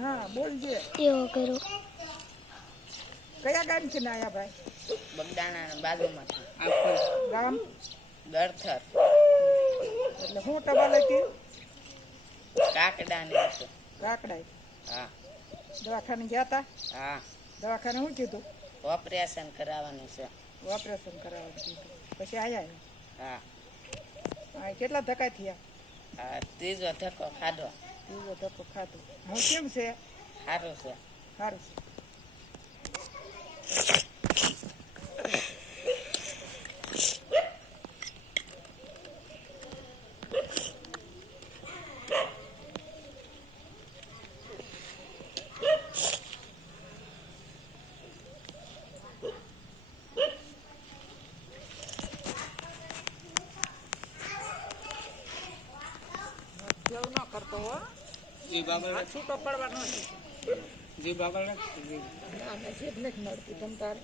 હા બોલજે એવો કર્યો. કયા ગામ ના આયા ભાઈ બગદાણાના બાજુમાં છે. ગામ? એટલે હું ટબા લેતી કાકડાની હતું. કાકડાઈ હા. દવાખાને ગયા હતા હા. દવાખાને શું કીધું? ઓપરેશન કરાવવાનું છે. ઓપરેશન કરાવવાનું કીધું. પછી આયા હા. કેટલા ધક્કા થયા? આ ત્રીજો ધક્કો ખાધો. ત્રીજો ધક્કો ખાધો. હું કેમ છે? સારું છે. સારું છે. જેવું ન કરતો હો જે બાબા આ તો પડવાનો છે. જી બાબા ના નસીબ નથી મળતી તમ તારે.